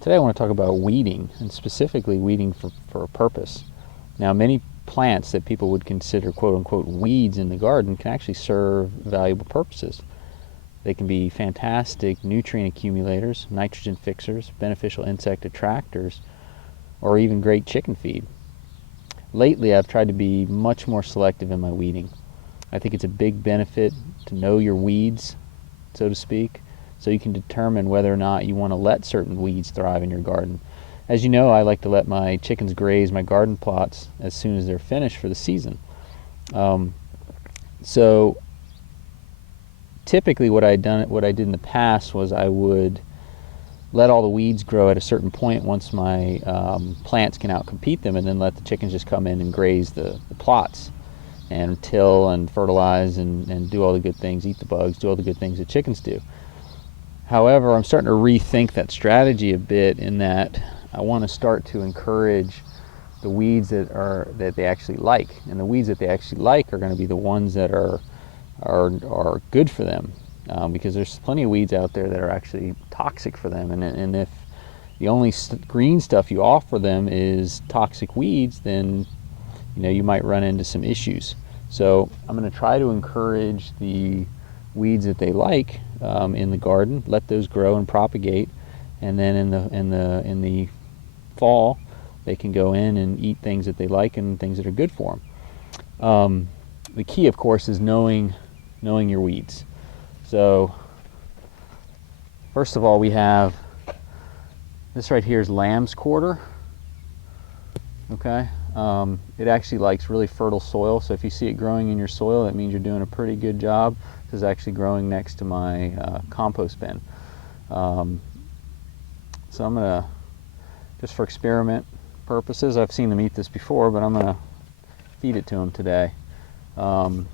Today I want to talk about weeding, and specifically weeding for a purpose. Now, many plants that people would consider quote-unquote weeds in the garden can actually serve valuable purposes. They can be fantastic nutrient accumulators, nitrogen fixers, beneficial insect attractors, or even great chicken feed. Lately, I've tried to be much more selective in my weeding. I think it's a big benefit to know your weeds, so to speak, so you can determine whether or not you want to let certain weeds thrive in your garden. As you know, I like to let my chickens graze my garden plots as soon as they're finished for the season. So typically what I did in the past was I would let all the weeds grow at a certain point once my plants can outcompete them, and then let the chickens just come in and graze the plots and till and fertilize and do all the good things, eat the bugs, do all the good things that chickens do. However, I'm starting to rethink that strategy a bit, in that I want to start to encourage the weeds that they actually like, and the weeds that they actually like are going to be the ones that are good for them, because there's plenty of weeds out there that are actually toxic for them, and if the only green stuff you offer them is toxic weeds, then you might run into some issues. So I'm going to try to encourage the weeds that they like in the garden, let those grow and propagate, and then in the fall they can go in and eat things that they like and things that are good for them. The key, of course, is knowing your weeds. So first of all, we have this right here is lamb's quarter. Okay, it actually likes really fertile soil, so if you see it growing in your soil, that means you're doing a pretty good job. This is actually growing next to my compost bin. So I'm going to, just for experiment purposes, I've seen them eat this before, but I'm going to feed it to them today. The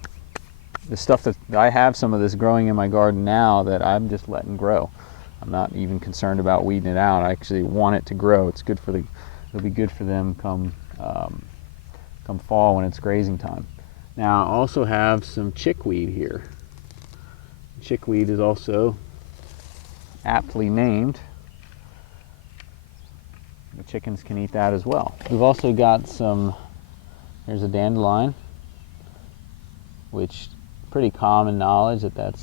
stuff that I have, some of this growing in my garden now that I'm just letting grow. I'm not even concerned about weeding it out. I actually want it to grow. It's good for it'll be good for them come fall when it's grazing time. Now I also have some chickweed here. Chickweed is also aptly named. The chickens can eat that as well. We've also got there's a dandelion, which pretty common knowledge that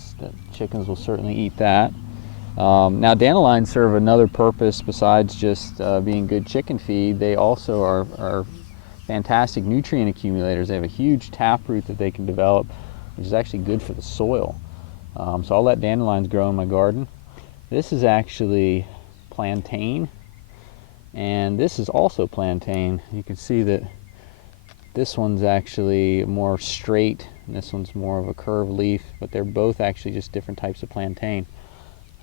chickens will certainly eat that. Now dandelions serve another purpose besides just being good chicken feed. They also are fantastic nutrient accumulators. They have a huge taproot that they can develop, which is actually good for the soil. So I'll let dandelions grow in my garden. This is actually plantain, and this is also plantain. You can see that this one's actually more straight and this one's more of a curved leaf, but they're both actually just different types of plantain.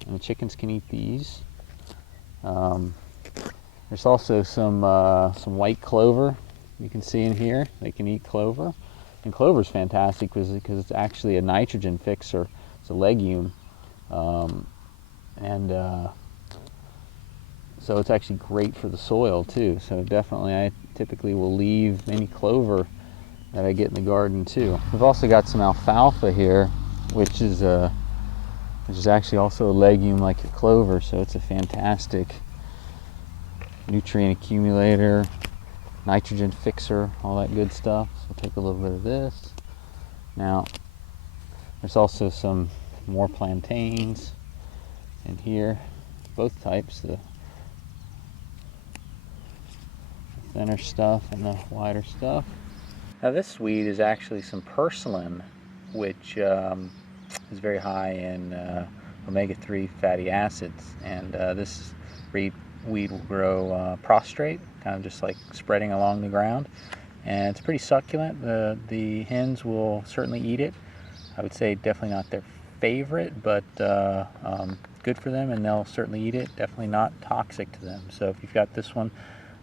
And the chickens can eat these. There's also some white clover you can see in here. They can eat clover. And clover is fantastic because it's actually a nitrogen fixer. It's a legume. So it's actually great for the soil too. So definitely I typically will leave any clover that I get in the garden too. We've also got some alfalfa here, which is actually also a legume like your clover, so it's a fantastic nutrient accumulator, nitrogen fixer, all that good stuff. So we'll take a little bit of this. Now, there's also some more plantains in here, both types, the thinner stuff and the wider stuff. Now this weed is actually some purslane, which is very high in omega-3 fatty acids, and this weed will grow prostrate, kind of just like spreading along the ground, and it's pretty succulent. The hens will certainly eat it. I would say definitely not their favorite, but good for them, and they'll certainly eat it. Definitely not toxic to them. So if you've got this one,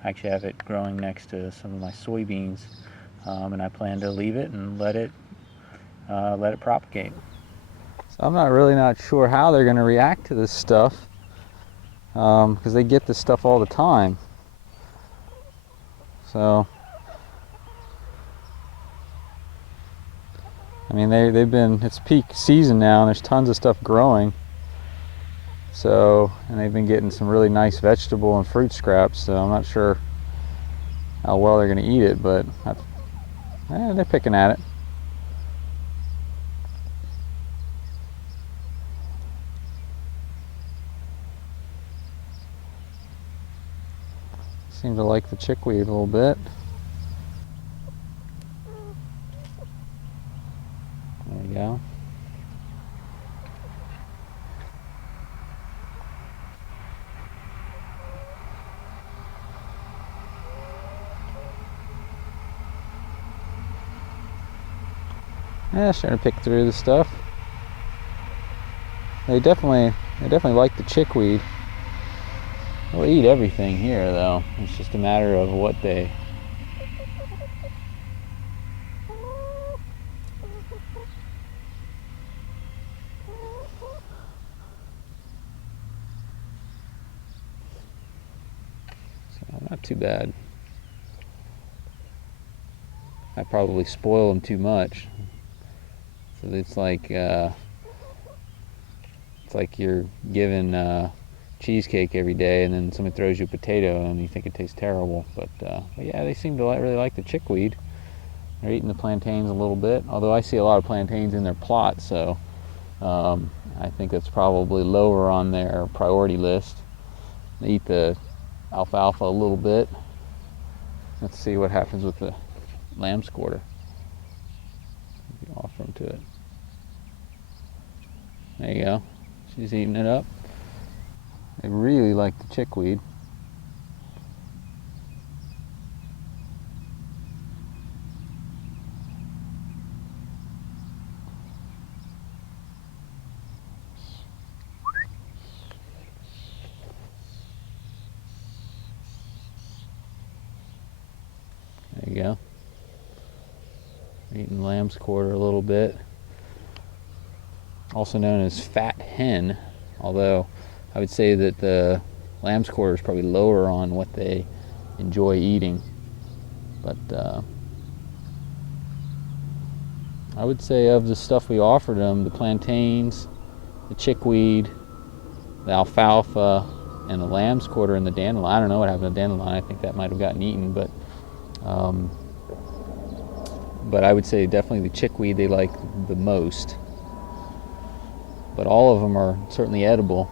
I actually have it growing next to some of my soybeans, and I plan to leave it and let it propagate. So I'm not sure how they're going to react to this stuff, because they get this stuff all the time. So I mean, it's peak season now and there's tons of stuff growing. So, and they've been getting some really nice vegetable and fruit scraps, so I'm not sure how well they're going to eat it, but they're picking at it. Seem to like the chickweed a little bit. There you go. Yeah, starting to pick through the stuff. They definitely like the chickweed. They'll eat everything here, though. It's just a matter of what they. So not too bad. I probably spoil them too much. So it's like you're given cheesecake every day, and then somebody throws you a potato, and you think it tastes terrible. But yeah, they seem to really like the chickweed. They're eating the plantains a little bit, although I see a lot of plantains in their plot, so I think that's probably lower on their priority list. They eat the alfalfa a little bit. Let's see what happens with the lamb's quarter. Offer them to it. There you go. She's eating it up. They really like the chickweed. There you go. Eating lamb's quarter a little bit. Also known as fat hen, although I would say that the lamb's quarter is probably lower on what they enjoy eating. But I would say of the stuff we offered them, the plantains, the chickweed, the alfalfa, and the lamb's quarter and the dandelion. I don't know what happened to dandelion. I think that might have gotten eaten, but I would say definitely the chickweed they like the most. But all of them are certainly edible.